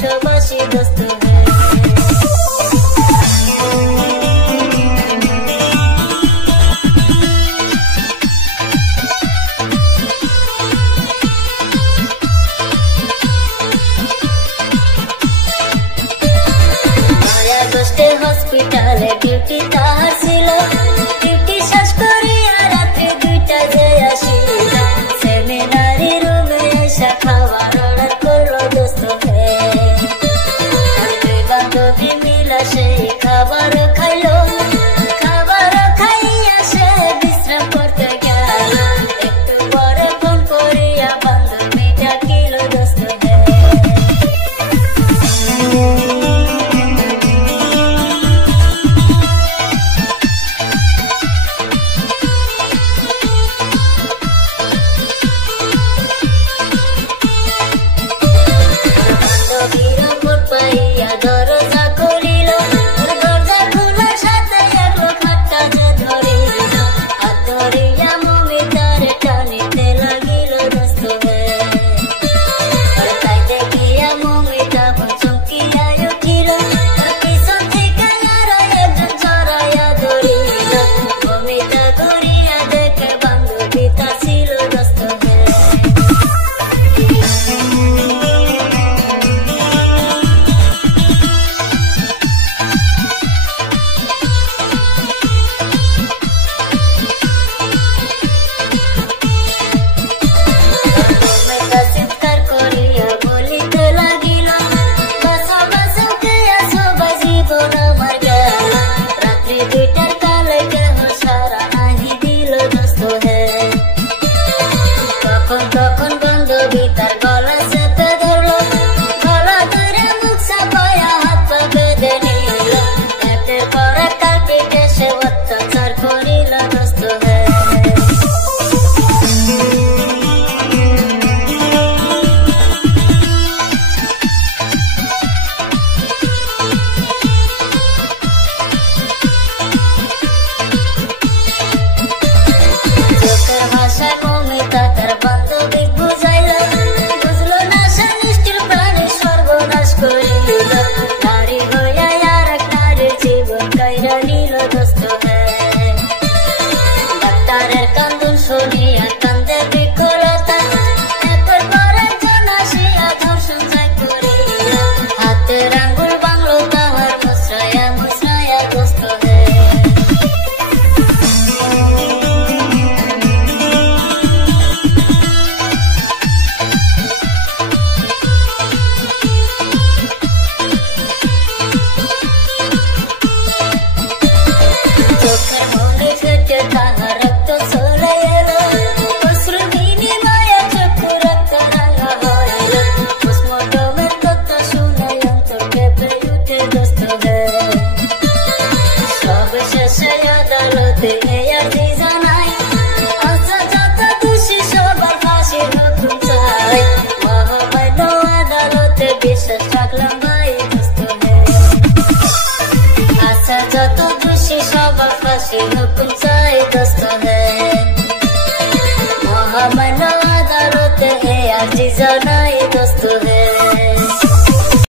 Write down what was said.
देशवासी दोस्त है। हॉस्पिटल डिউটি তাহার ছিল, ডিউটি শেষ করিয়া রাত্রে 2টা যে আসিল, সেমিনারি রুমে এসে খাবার অর্ডার করলো দোস্ত হে। আর 2 বান্ধবী মিলে সেই খাবার খাইলো, খাবার খাইয়া সে বিশ্রাম করতে গেল। একটু পরে ফোন করিয়া বান্ধবী ডাকিল দোস্ত হে। দরজা খুলিল, দরজা খোলার সাথে এক লোক হাতটা যে ধরিল, হাত ধরিয়া মমিতার টানিতে লাগিল দোস্ত হে। আর তাই দেখিয়া মমিতা চমকিয়া উঠিল, পিছন থেকে আরো একজন জড়াইয়া ধরিল। মমিতা ঘুরিয়া দেখে বান্ধবীটা ছিল দোস্ত হে। তখন বান্ধবী তার গলা চেপে ধরলো, গলা ধরে মুখ চাপায়া হাত পা বেঁধে নিল। একের পর এক তার পিঠে সে অত্যাচার করিল দোস্ত হে। চোখের ভাষায় মমিতা তার বান্ধবী বুঝাইল, বুঝলো না সে নিষ্ঠুর প্রাণী সর্বনাশ করিল। নারী হইয়া আর এক নারীর জীবন কাইরা নিল দোস্ত হে। ডাক্তারের কান্দন শুনিয়া কান্দে বিকলতা, একের পর একজন আসিয়া ধর্ষণ যায় করিল। হাতের আঙ্গুল বাংলো তাহার মুচড়াইয়া মুচড়াইয়া দোস্ত হে। চোখের মনে ফেটে তাহার রক্ত চলে এলো, অশ্রুর বিনিময়ে চক্ষু রক্ত রাঙা হইল। পোস্টমর্টমের কথা শুনে অন্তর কেঁপে উঠে দোস্ত হে। সব শেষে আদালতে আর্জি জানাই, আচ্ছা যত দোষী সবার ফাঁসির হুকুম চাই। মহামান্য আদালতে বিশ্বাস রাখলাম ভাই দোস্ত হে। আচ্ছা যত দোষী সবার ফাঁসির হুকুম চাই দোস্ত হে। মহামান্য আদালতে আর্জি জানাই দোস্ত।